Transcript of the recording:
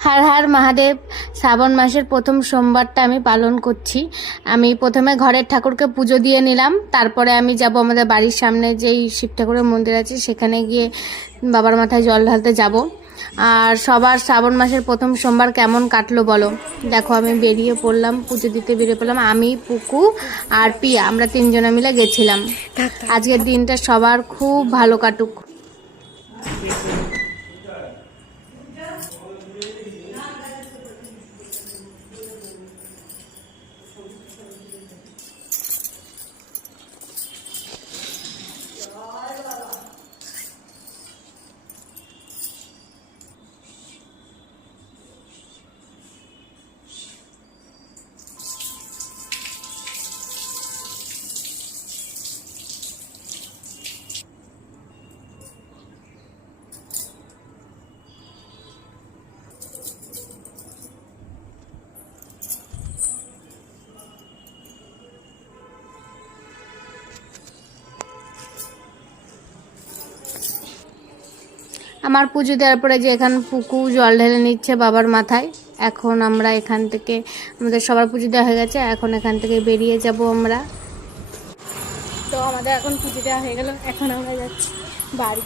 हर हर महादेव। श्रावण मासेर प्रथम सोमवारटा आमी पालन करছি। আমি প্রথমে ঘরের ঠাকুরকে পুজো দিয়ে নিলাম, তারপরে আমি যাব আমাদের বাড়ির সামনে যেই শিব ঠাকুরের মন্দির আছে সেখানে গিয়ে বাবার মাথায় জল ঢালতে যাব। আর সবার শ্রাবণ মাসের প্রথম সোমবার কেমন কাটলো বলো। দেখো আমি বেরিয়ে পড়লাম, পুজো দিতে বেরিয়ে পড়লাম। আমি, পুকু আর পিয়া আমরা তিনজনে মিলে গেছিলাম। আজকের দিনটা সবার খুব ভালো কাটুক। আমার পুজো দেওয়ার পরে যে এখান পুকু জল ঢেলে নিচ্ছে বাবার মাথায়। এখন আমরা এখান থেকে আমাদের সবার পুজো দেওয়া হয়ে গেছে, এখন এখান থেকে বেরিয়ে যাব আমরা। তো আমাদের এখন পুজো দেওয়া হয়ে গেল, এখন আমরা যাচ্ছি বাড়ি।